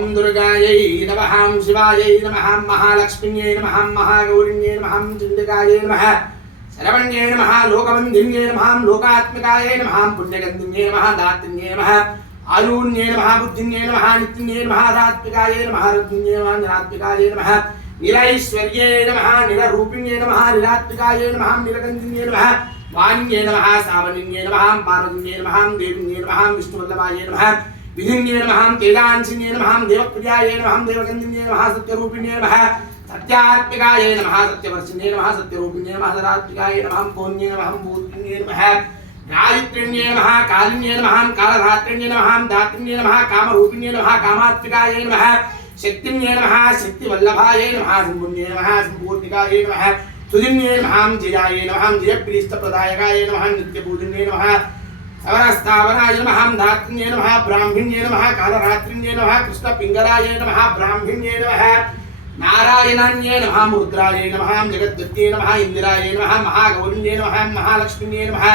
ఓం దుర్గాయై నమః శివాయై నమః మహాలక్ష్మ్యై నమః మహాగౌరిణ్యై నమః చండికాయై నమః శరవణ్యై నమః లోకవందిన్యై నమః లోకాత్మికాయై నమః పుణ్యగంధిన్యై నమః దాత్రిన్యై నమః ఆయుర్న్యై నమః బుద్ధిన్యై నమః నిత్యన్యై నమః సాత్వికాయై నమః రత్న్యై నమః నిరాత్మికాయై నమః నిరైశ్వర్యై నమః నిరరూపిణ్యై నమః నిరాత్మికాయై నమః నిరగంధిన్యై నమః వాణ్యై నమః సావనిన్యై నమః పార్వతిన్యై నమః దేవిన్యై నమః విష్ణువల్లభాయై నమః విధిన్యై నమః తేజాంశిన్యై నమః దేవప్రియాయై నమః దేవగంధిన్యై నమః సత్యరూపిణ్యై నమః సత్యాత్మికాయై నమః సత్యవర్షిణ్యై నమః సత్యరూపిణ్యై నమః సదాత్మికాయై నమః పూర్ణ్యై నమః భూత్రిణ్యై నమః గాయత్రిణ్యై నమః కాలిన్యై నమః కాలధాత్రిణ్యై నమః దాత్రిణ్యై నమః కామరూపిణ్యై నమః కామాత్మికాయై నమః శక్తిన్యై నమః శక్తివల్లభాయై నమః సంపుణ్యై నమః సంపూర్ణికాయై నమః సుదిన్యై నమః జయాయై నమః జయప్రీష్టప్రదాయకాయై నమః నిత్యపూజిన్యై నమః సవరస్థావరాయ నమః దాత్రిణ్యై నమః బ్రాహ్మణ్యై నమః కాలరాత్రిణ్యై నమః కృష్ణపింగళాయై నమః బ్రాహ్మణ్యై నమః నారాయణాన్యై నమః రుద్రాయై నమః జగద్గత్యై నమః ఇందిరాయై నమః మహాగౌరిణ్యై నమః మహాలక్ష్మిన్యై నమః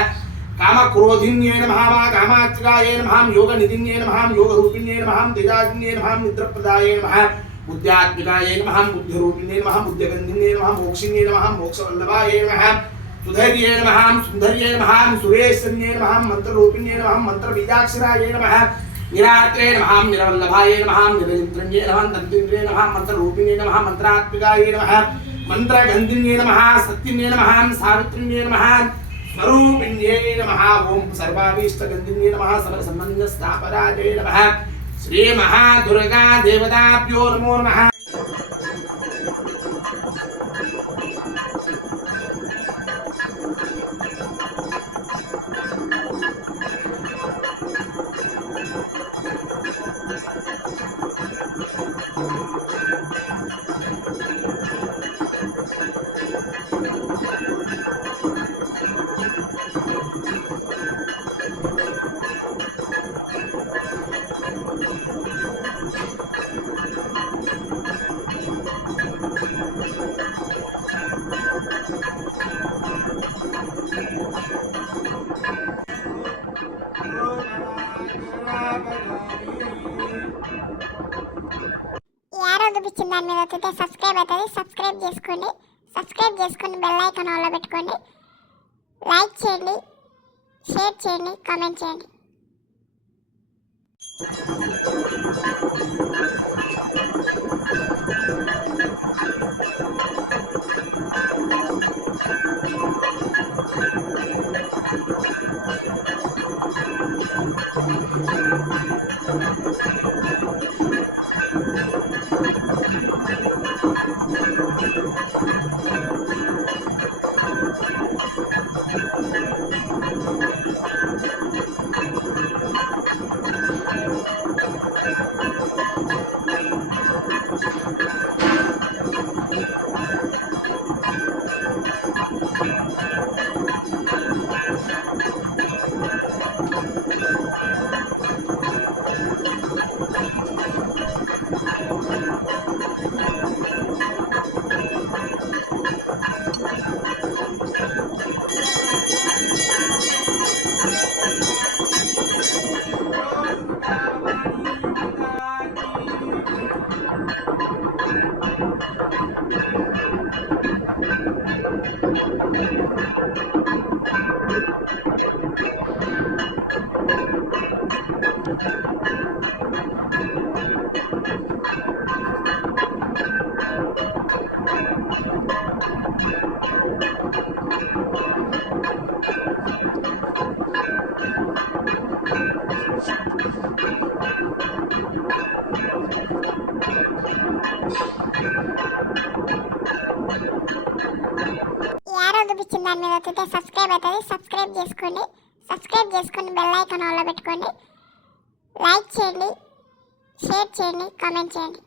కామక్రోధిన్యై నమః కామాత్మికాయై నమః యోగనిధిన్యై నమః యోగరూపిణ్యై నమః తేజాగ్న్యై నమః నిద్రప్రదాయై నమః బుద్ధ్యాత్మికాయై నమః బుద్ధిరూపిణ్యై నమః బుద్ధిగంధిన్యై నమః మోక్షిన్యై నమః మోక్షవల్లభాయై నమః సుధర్యై నమః సుందర్యై నమః సురేశ్వర్యై నమః మంత్రరూపిణ్యై నమః మంత్రబీజాక్షరాయై నమః నిరాత్రే నమః నిరవల్లభాయై నమః నిరయంత్రణ్యై నమః దంతింద్రే నమః మంత్రరూపిణ్యై నమః మంత్రాత్మికాయై నమః మంత్రగంధిన్యై నమః సత్యన్యై నమః సావిత్రిణ్యై నమః స్వరూపిణ్యై నమః ఓం సర్వాభీష్టగంధిన్యై నమః సమరసంబంధస్థాపరాజై నమః శ్రీ మహాదుర్గా దేవతాభ్యో నమో నమః. చూపించిన దాని మీద అయితే సబ్స్క్రైబ్ అవుతుంది. సబ్స్క్రైబ్ చేసుకొని బెల్ ఐకాన్ ఆన్లో పెట్టుకోండి. లైక్ చేయండి, షేర్ చేయండి, కామెంట్ చేయండి. చూపించిన దాని మీద అయితే సబ్స్క్రైబ్ అవుతుంది. సబ్స్క్రైబ్ చేసుకొని బెల్ ఐకాన్ ఆన్లో పెట్టుకోండి. లైక్ చేయండి, షేర్ చేయండి, కామెంట్ చేయండి.